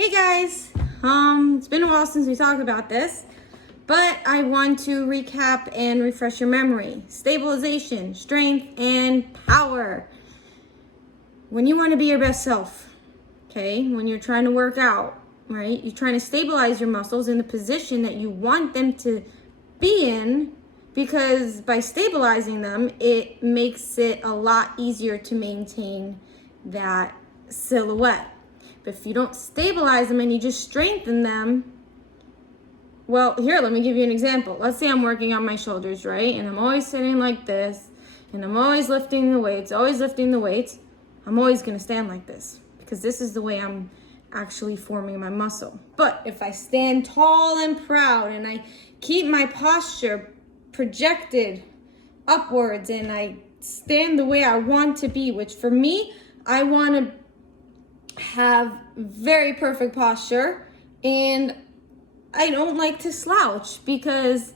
Hey guys, it's been a while since we talked about this, but I want to recap and refresh your memory. Stabilization, strength, and power. When you want to be your best self, okay, when you're trying to work out, right, you're trying to stabilize your muscles in the position that you want them to be in, because by stabilizing them, it makes it a lot easier to maintain that silhouette. But if you don't stabilize them and you just strengthen them, well, here, let me give you an example. Let's say I'm working on my shoulders, right? And I'm always sitting like this, and I'm always lifting the weights, I'm always gonna stand like this because this is the way I'm actually forming my muscle. But if I stand tall and proud and I keep my posture projected upwards and I stand the way I want to be, which for me, I want to have very perfect posture, and I don't like to slouch because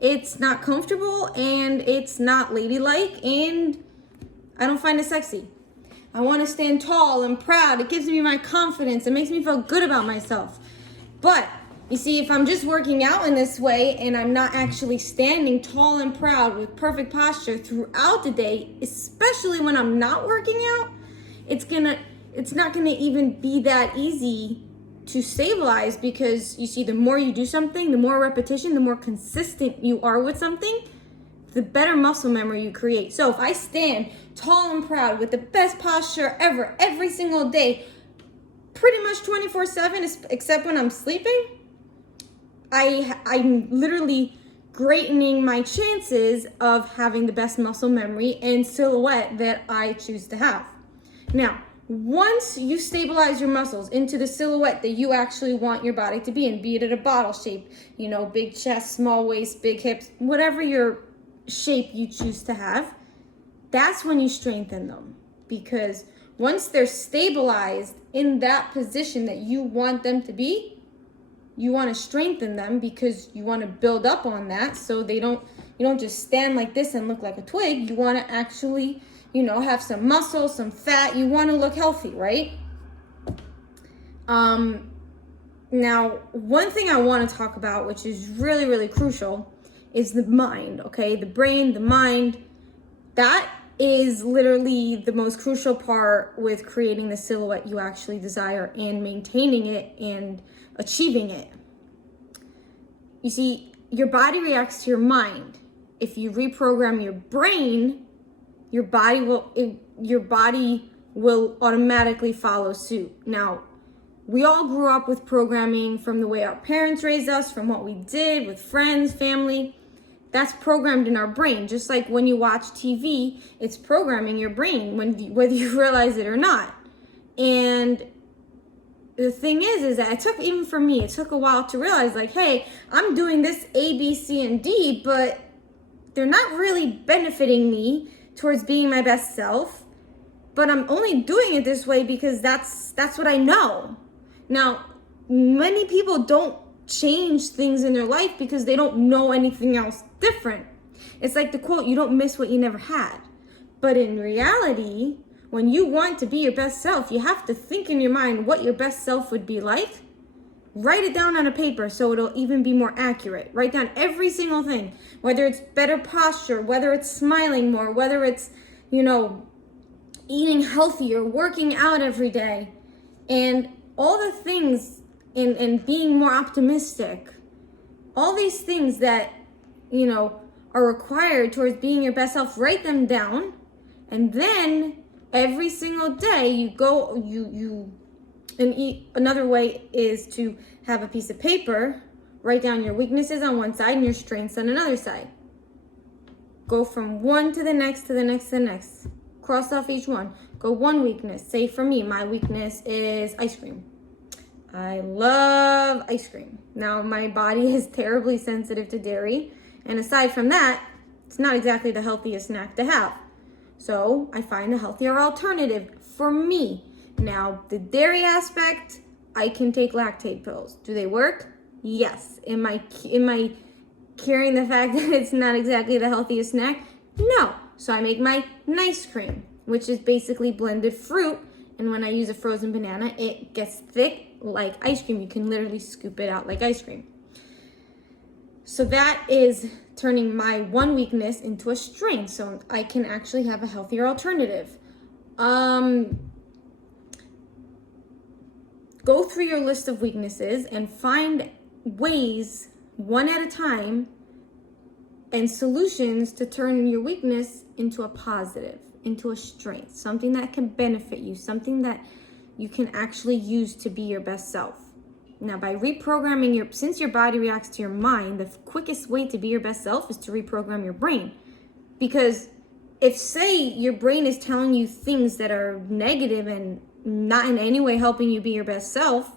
it's not comfortable and it's not ladylike and I don't find it sexy. I want to stand tall and proud. It gives me my confidence. It makes me feel good about myself. But you see, if I'm just working out in this way and I'm not actually standing tall and proud with perfect posture throughout the day, especially when I'm not working out, it's not gonna even be that easy to stabilize, because you see, the more you do something, the more repetition, the more consistent you are with something, the better muscle memory you create. So if I stand tall and proud with the best posture ever, every single day, pretty much 24/7, except when I'm sleeping, I'm literally greatening my chances of having the best muscle memory and silhouette that I choose to have. Now, once you stabilize your muscles into the silhouette that you actually want your body to be in, be it at a bottle shape, big chest, small waist, big hips, whatever your shape you choose to have, that's when you strengthen them. Because once they're stabilized in that position that you want them to be, you want to strengthen them because you want to build up on that, so you don't just stand like this and look like a twig. You want to actually have some muscle, some fat. You want to look healthy, right? Now, one thing I want to talk about, which is really, really crucial, is the mind, okay? The brain, the mind. That is literally the most crucial part with creating the silhouette you actually desire and maintaining it and achieving it. You see, your body reacts to your mind. If you reprogram your brain, your body will automatically follow suit. Now, we all grew up with programming from the way our parents raised us, from what we did with friends, family. That's programmed in our brain. Just like when you watch TV, it's programming your brain, whether you realize it or not. And the thing is that even for me, it took a while to realize, like, hey, I'm doing this A, B, C, and D, but they're not really benefiting me towards being my best self, but I'm only doing it this way because that's what I know. Now, many people don't change things in their life because they don't know anything else different. It's like the quote, you don't miss what you never had. But in reality, when you want to be your best self, you have to think in your mind what your best self would be like. Write it down on a paper so it'll even be more accurate. Write down every single thing, whether it's better posture, whether it's smiling more, whether it's, eating healthier, working out every day, and all the things, and being more optimistic. All these things that, are required towards being your best self, write them down, and then every single day another way is to have a piece of paper, write down your weaknesses on one side and your strengths on another side. Go from one to the next, to the next, to the next. Cross off each one. Go one weakness. Say for me, my weakness is ice cream. I love ice cream. Now, my body is terribly sensitive to dairy. And aside from that, it's not exactly the healthiest snack to have. So I find a healthier alternative for me. Now, the dairy aspect, I can take lactate pills. Do they work? Yes. Am I carrying the fact that it's not exactly the healthiest snack? No. So I make my nice cream, which is basically blended fruit And when I use a frozen banana, it gets thick like ice cream. You can literally scoop it out like ice cream. So that is turning my one weakness into a strength, so I can actually have a healthier alternative. Go through your list of weaknesses and find ways, one at a time, and solutions to turn your weakness into a positive, into a strength, something that can benefit you, something that you can actually use to be your best self. Now, by reprogramming since your body reacts to your mind, the quickest way to be your best self is to reprogram your brain. Because if, say, your brain is telling you things that are negative and not in any way helping you be your best self,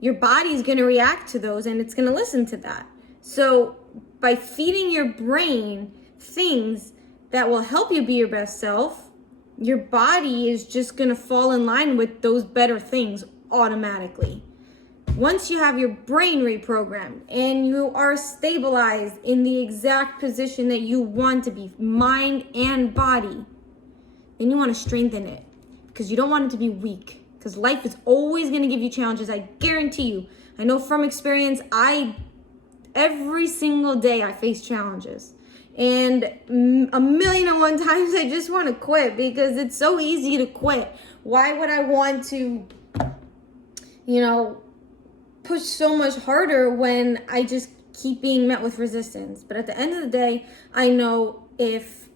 your body is going to react to those and it's going to listen to that. So by feeding your brain things that will help you be your best self, your body is just going to fall in line with those better things automatically. Once you have your brain reprogrammed and you are stabilized in the exact position that you want to be, mind and body, then you want to strengthen it, because you don't want it to be weak, because life is always going to give you challenges. I guarantee you. I know from experience, every single day I face challenges. And 1,000,001 times I just want to quit, because it's so easy to quit. Why would I want to, push so much harder when I just keep being met with resistance? But at the end of the day, I know if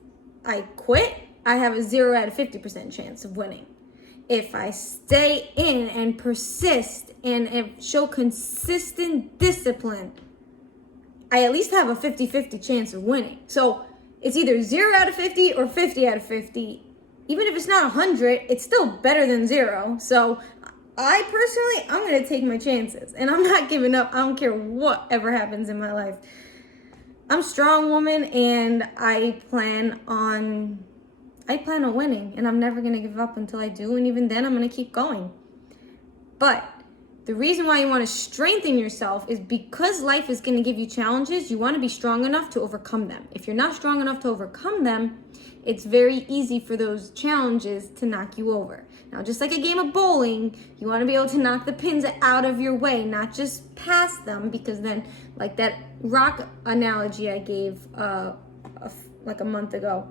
I quit, I have a 0 out of 50% chance of winning. If I stay in and persist and show consistent discipline, I at least have a 50-50 chance of winning. So it's either 0 out of 50 or 50 out of 50. Even if it's not 100, it's still better than 0. So I personally, I'm going to take my chances, and I'm not giving up. I don't care whatever happens in my life. I'm a strong woman, and I plan on winning, and I'm never going to give up until I do. And even then, I'm going to keep going. But the reason why you want to strengthen yourself is because life is going to give you challenges. You want to be strong enough to overcome them. If you're not strong enough to overcome them, it's very easy for those challenges to knock you over. Now, just like a game of bowling, you want to be able to knock the pins out of your way, not just past them, because then, like that rock analogy I gave like a month ago,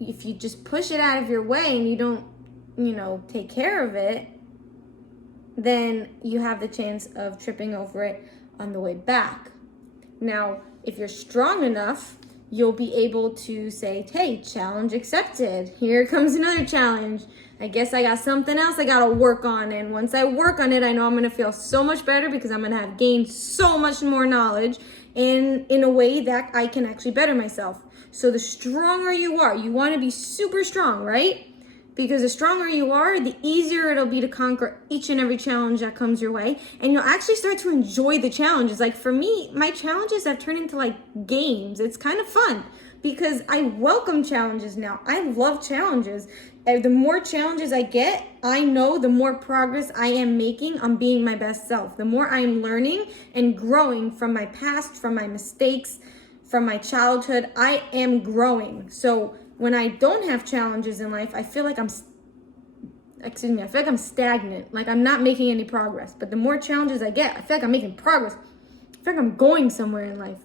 if you just push it out of your way and you don't, take care of it, then you have the chance of tripping over it on the way back. Now, if you're strong enough, you'll be able to say, hey, challenge accepted. Here comes another challenge. I guess I got something else I got to work on. And once I work on it, I know I'm going to feel so much better, because I'm going to have gained so much more knowledge and in a way that I can actually better myself. So the stronger you are, you want to be super strong, right? Because the stronger you are, the easier it'll be to conquer each and every challenge that comes your way. And you'll actually start to enjoy the challenges. Like for me, my challenges have turned into like games. It's kind of fun because I welcome challenges now. I love challenges. And the more challenges I get, I know the more progress I am making on being my best self. The more I am learning and growing from my past, from my mistakes, from my childhood, I am growing. So when I don't have challenges in life, I feel like I'm stagnant, like I'm not making any progress. But the more challenges I get, I feel like I'm making progress. I feel like I'm going somewhere in life.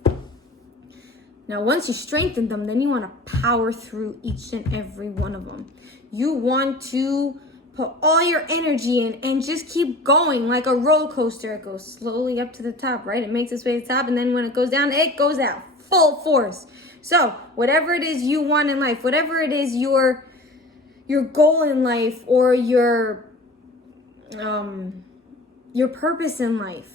Now, once you strengthen them, then you want to power through each and every one of them. You want to put all your energy in and just keep going like a roller coaster. It goes slowly up to the top, right? It makes its way to the top, and then when it goes down, it goes out full force. So whatever it is you want in life, whatever it is your goal in life, or your purpose in life,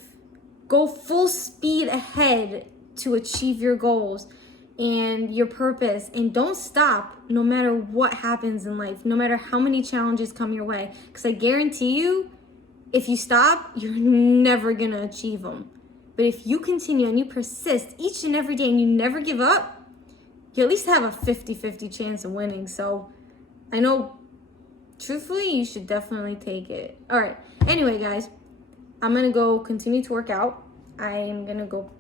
go full speed ahead to achieve your goals and your purpose, and don't stop no matter what happens in life, no matter how many challenges come your way, because I guarantee you, if you stop, you're never gonna achieve them. But if you continue and you persist each and every day and you never give up, you at least have a 50-50 chance of winning. So I know, truthfully, you should definitely take it. All right. Anyway, guys, I'm going to go continue to work out. I'm going to go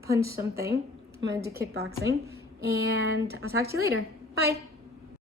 punch something. I'm going to do kickboxing. And I'll talk to you later. Bye.